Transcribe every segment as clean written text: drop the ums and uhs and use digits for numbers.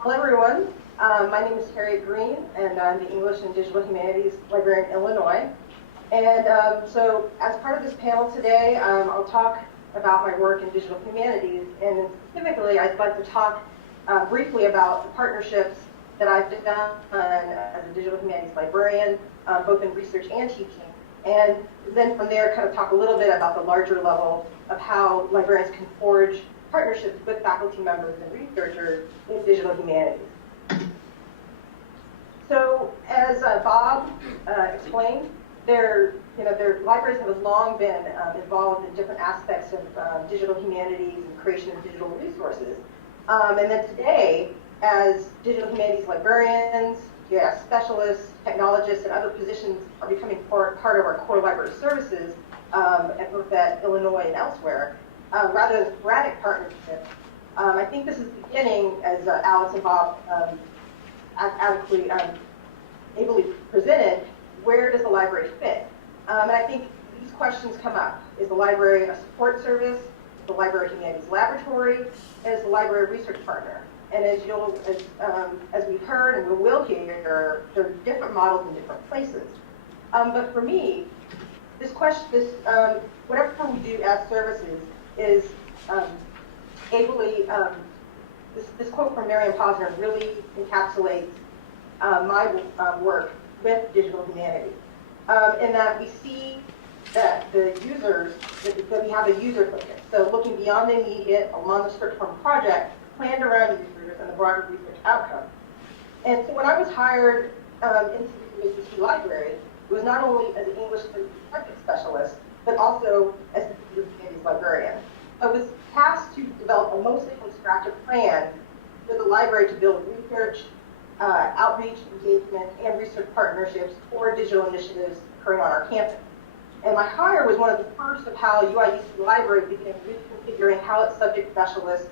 Hello, everyone. My name is Harriett Green, and I'm the English and Digital Humanities Librarian in Illinois. And so as part of this panel today, I'll talk about my work in digital humanities. And specifically, I'd like to talk briefly about the partnerships that I've done as a digital humanities librarian, both in research and teaching. And then from there, kind of talk a little bit about the larger level of how librarians can forge partnerships with faculty members and researchers in digital humanities. So, as Bob explained, their libraries have long been involved in different aspects of digital humanities and creation of digital resources. And then today, as digital humanities librarians, specialists, technologists, and other positions are becoming part of our core library services at both at Illinois and elsewhere, rather than sporadic partnerships. I think this is beginning, as Alex and Bob adequately ably presented, where does the library fit? And I think these questions come up. Is the library a support service? Is the library a humanities laboratory? And is the library a research partner? And as we've heard and we will hear, there are different models in different places. But for me, this question, whatever we do as services is this quote from Marian Posner really encapsulates my work with digital humanities, in that we see that the users, that we have a user focus. So looking beyond the immediate, along the short-term project, planned around users and the broader research outcome. And so when I was hired into the UACC library, it was not only as an English subject specialist, but also as the digital humanities librarian. I was tasked to develop a mostly from scratch plan for the library to build research, outreach, engagement, and research partnerships for digital initiatives occurring on our campus. And my hire was one of the first of how UIUC Library began reconfiguring how its subject specialists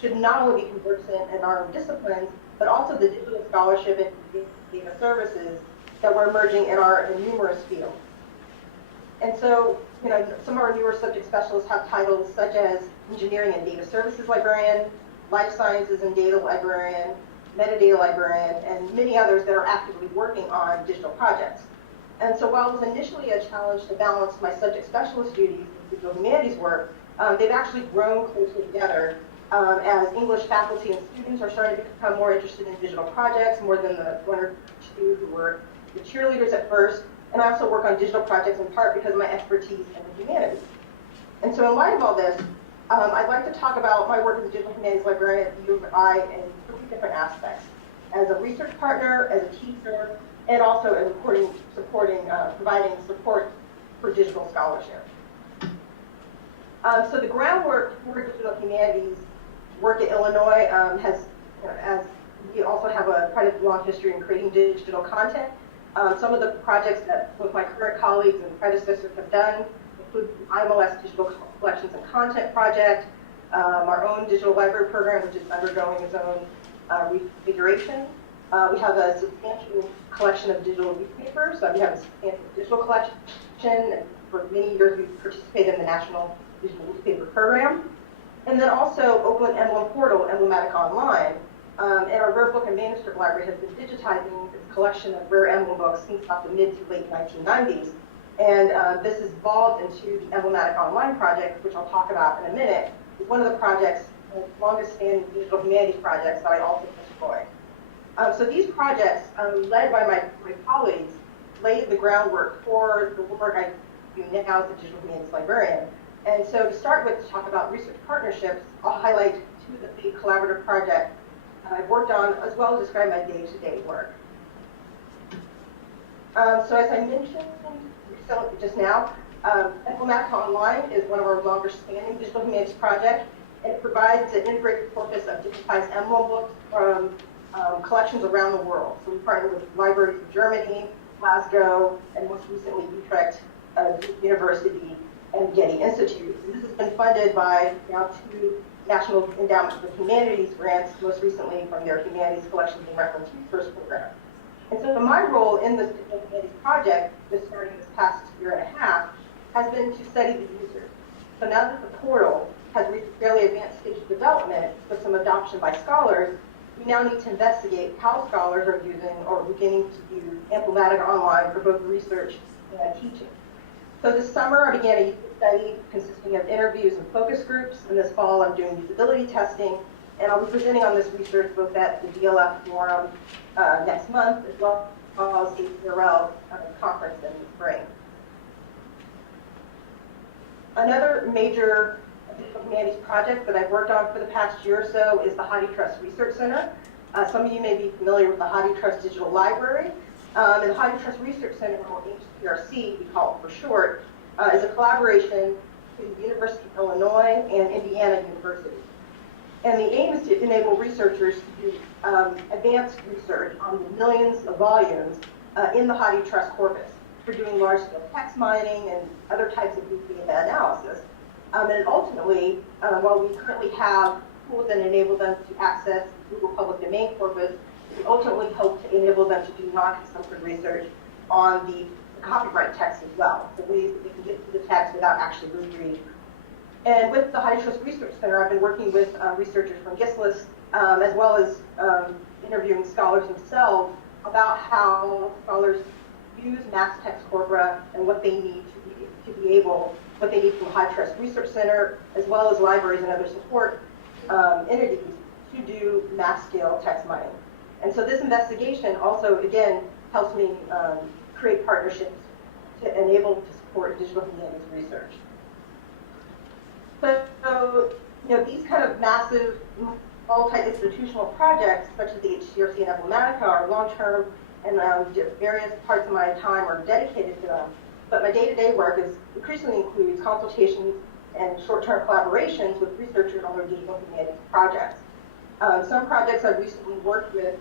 should not only be conversant in our own disciplines, but also the digital scholarship and data services that were emerging in numerous fields. And so, some of our newer subject specialists have titles such as Engineering and Data Services Librarian, Life Sciences and Data Librarian, Metadata Librarian, and many others that are actively working on digital projects. And so while it was initially a challenge to balance my subject specialist duties with digital humanities work, they've actually grown closely together as English faculty and students are starting to become more interested in digital projects, more than the one or two who were the cheerleaders at first. And I also work on digital projects in part because of my expertise in the humanities. And so in light of all this, I'd like to talk about my work as a digital humanities librarian at the U of I in three different aspects: as a research partner, as a teacher, and also as providing support for digital scholarship. So the groundwork for digital humanities work at Illinois as we also have quite a long history in creating digital content. Some of the projects that both my current colleagues and predecessors have done include the IMLS Digital Collections and Content Project, our own digital library program, which is undergoing its own reconfiguration. We have a substantial collection of digital newspapers. We have a substantial digital collection, and for many years we've participated in the National Digital Newspaper Program. And then also Oakland Emblem Portal, Emblematica Online. And our rare book and manuscript library has been digitizing its collection of rare emblem books since about the mid to late 1990s. And this has evolved into the Emblematica Online project, which I'll talk about in a minute. It's one of the projects, the longest standing digital humanities projects that I also deploy. So these projects, led by my colleagues, laid the groundwork for the work I do now as a digital humanities librarian. And so to start with, to talk about research partnerships, I'll highlight two of the big collaborative projects I've worked on, as well as describe my day-to-day work. So as I mentioned just now, Emblematica Online is one of our longer-standing digital humanities projects. It provides an integrated corpus of digitized emblem books from collections around the world. So we partner with libraries in Germany, Glasgow, and most recently Utrecht University and Getty Institute. And this has been funded by now two National Endowment for the Humanities grants, most recently from their Humanities Collections and Reference Research Program. And so my role in this digital humanities project, just starting this past year and a half, has been to study the users. So now that the portal has reached fairly advanced stage of development with some adoption by scholars, we now need to investigate how scholars are using or beginning to use Emblematica Online for both research and teaching. So this summer, I began a user study consisting of interviews and focus groups, and this fall I'm doing usability testing, and I'll be presenting on this research both at the DLF Forum next month, as well as ACRL conference in the spring. Another major digital humanities project that I've worked on for the past year or so is the HathiTrust Research Center. Some of you may be familiar with the HathiTrust Digital Library. And the HathiTrust Research Center, or HTRC, we call it for short, is a collaboration between the University of Illinois and Indiana University. And the aim is to enable researchers to do advanced research on the millions of volumes in the HathiTrust corpus for doing large-scale text mining and other types of big data analysis. And ultimately, while we currently have tools that enable them to access Google Public Domain corpus, we ultimately hope to enable them to do non-consumptive research on the copyright text as well, so ways that they can get to the text without actually reading. And with the HathiTrust Research Center, I've been working with researchers from GISLIS, as well as interviewing scholars themselves about how scholars use mass text corpora and what they need what they need from the HathiTrust Research Center, as well as libraries and other support entities to do mass-scale text mining. And so this investigation also, again, helps me create partnerships to enable to support digital humanities research. So these kind of massive multi-institutional projects, such as the HTRC and Emblematica, are long-term, and various parts of my time are dedicated to them. But my day-to-day work increasingly includes consultations and short-term collaborations with researchers on their digital humanities projects. Some projects I've recently worked with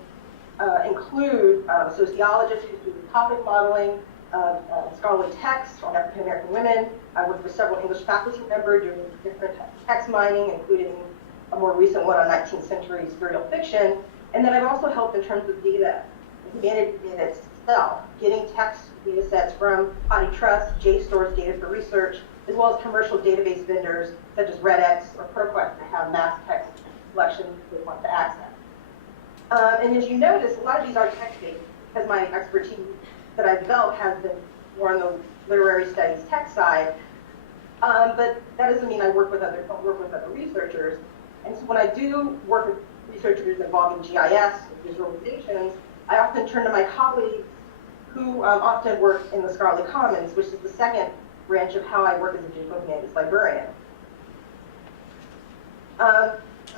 include sociologists who do topic modeling of scholarly text on African American women. I worked with several English faculty members doing different text mining, including a more recent one on 19th century serial fiction. And then I've also helped in terms of data, humanities data itself, getting text data sets from HathiTrust, JSTOR's Data for Research, as well as commercial database vendors such as RedX or ProQuest that have mass text collections they want to access. And as you notice, a lot of these are text-based because my expertise that I've developed has been more on the literary studies text side. But that doesn't mean I don't work with other researchers. And so when I do work with researchers involving GIS and visualizations, I often turn to my colleagues who often work in the Scholarly Commons, which is the second branch of how I work as a digital humanities librarian.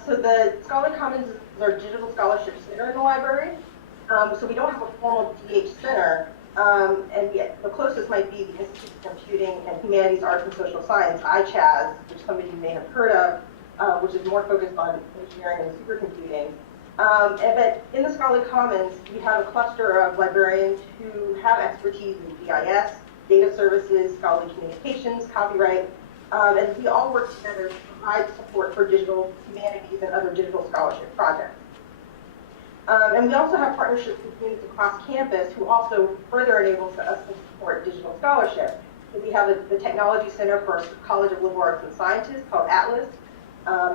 So the Scholarly Commons is our digital scholarship center in the library. So we don't have a formal DH center, and yet the closest might be the Institute of Computing and Humanities, Arts, and Social Science, ICHAS, which some of you may have heard of, which is more focused on engineering and supercomputing. But in the Scholarly Commons, we have a cluster of librarians who have expertise in GIS, data services, scholarly communications, copyright, and we all work together to provide support for digital humanities and other digital scholarship projects. And we also have partnerships with units across campus who also further enables us to support digital scholarship. So we have the Technology Center for College of Liberal Arts and Sciences called ATLAS,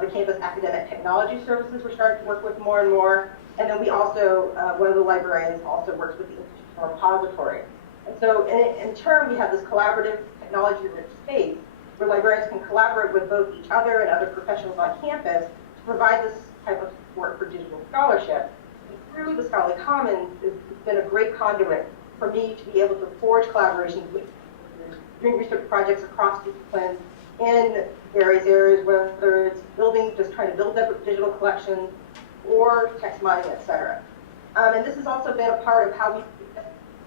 the Campus Academic Technology Services we're starting to work with more and more. And then we also, one of the librarians also works with the Institutional Repository. And so in turn, we have this collaborative technology-rich space where librarians can collaborate with both each other and other professionals on campus to provide this type of support for digital scholarship. And through the Scholarly Commons, it's been a great conduit for me to be able to forge collaborations with doing research projects across disciplines in various areas, whether it's just trying to build up digital collections or text mining, et cetera. And this has also been a part of how we've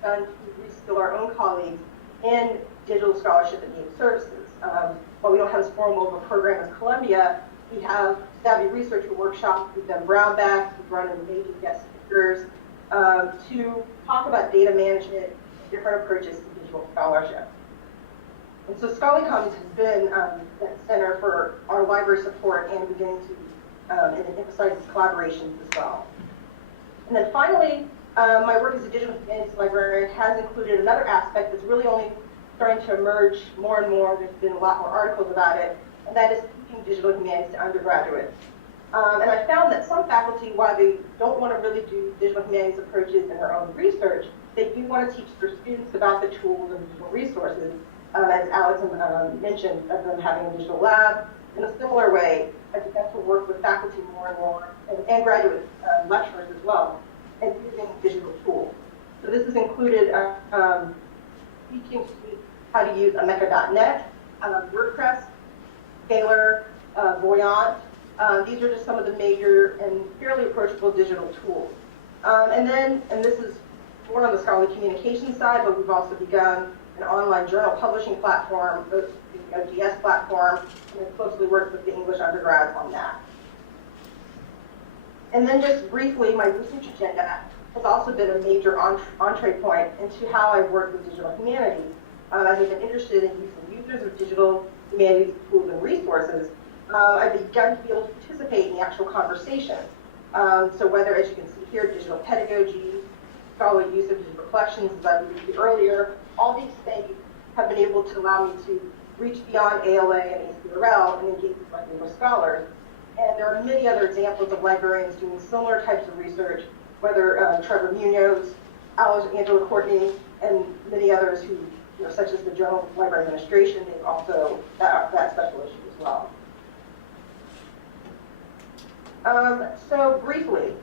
done to reskill our own colleagues in digital scholarship and data services. While we don't have as formal of a program as Columbia, we have Savvy Researcher workshops, we've done brown bags, we've run amazing guest speakers to talk about data management and different approaches to digital scholarship. And so Scholarly Commons has been that center for our library support and beginning to and it emphasizes collaborations as well. And then finally, my work as a digital humanities librarian has included another aspect that's really only starting to emerge more and more. There's been a lot more articles about it, and that is teaching digital humanities to undergraduates. And I found that some faculty, while they don't want to really do digital humanities approaches in their own research, they do want to teach their students about the tools and digital resources, as Alex mentioned, of them having a digital lab. In a similar way, I've begun to work with faculty more and more, and graduate lecturers as well, and using digital tools. So this has included teaching students how to use Emblematica.net, WordPress, Scalar, Voyant. These are just some of the major and fairly approachable digital tools. And this is more on the scholarly communication side, but we've also begun an online journal publishing platform, the OGS platform, and we've closely worked with the English undergrads on that. And then just briefly, my research agenda has also been a major entree point into how I work with digital humanities. As I've been interested in using users of digital humanities tools and resources, I've begun to be able to participate in the actual conversation. So whether, as you can see here, digital pedagogy, scholarly use of digital collections, as I alluded to earlier, all these things have been able to allow me to reach beyond ALA and ACRL and engage with scholars. And there are many other examples of librarians doing similar types of research, whether Trevor Munoz, Angela Courtney, and many others who, such as the Journal of Library Administration, they've also that special issue as well. So briefly,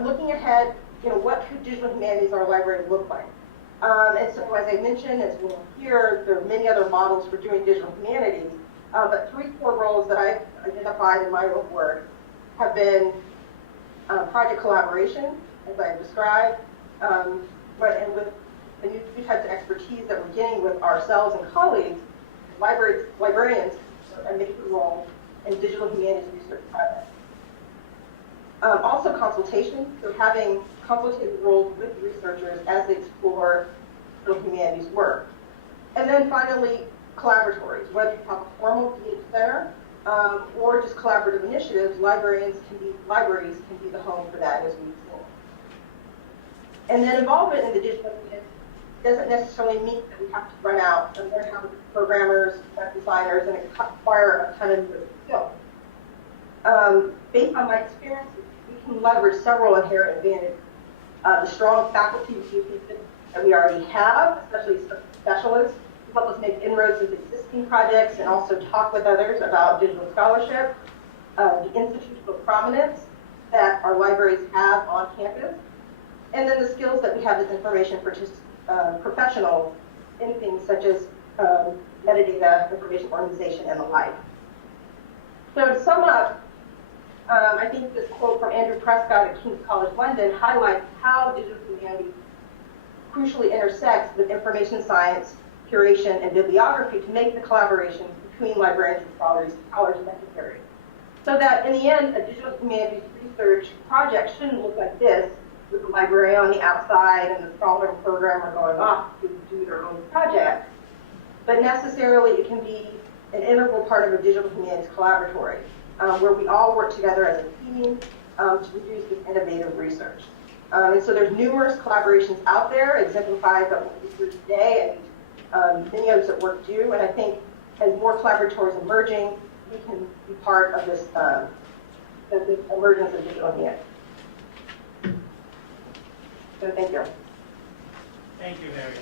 looking ahead, what could digital humanities in our library look like? And so as I mentioned, as we'll hear, there are many other models for doing digital humanities, but three core roles that I've identified in my own work have been project collaboration, as I described, and with the new types of expertise that we're getting with ourselves and colleagues, librarians are a major role in digital humanities research projects. Also consultation, so having consultative roles with researchers as they explore digital humanities work. And then finally, collaboratories, whether you have a formal data center or just collaborative initiatives, libraries can be the home for that, as we've seen. And then involvement in the digital humanities doesn't necessarily mean that we have to run out and learn how to be programmers, web designers, and acquire a ton of new skills. Based on my experience, we can leverage several inherent advantages. The strong faculty that we already have, especially specialists, who help us make inroads with existing projects and also talk with others about digital scholarship. The institutional prominence that our libraries have on campus, and then the skills that we have as information professionals in things such as metadata, information organization, and the like. So to sum up, I think this quote from Andrew Prescott at King's College London highlights how digital humanities crucially intersects with information science, curation, and bibliography to make the collaboration between librarians and scholars necessary. So that in the end, a digital humanities research project shouldn't look like this, with the librarian on the outside and the scholar and programmer going off to do their own project, but necessarily it can be an integral part of a digital humanities collaboratory, where we all work together as a team to produce this innovative research. And so there's numerous collaborations out there, exemplified by what we do today, and many others that work do. And I think as more collaboratories emerging, we can be part of this, this emergence of digital humanities. So thank you. Thank you, Harriet.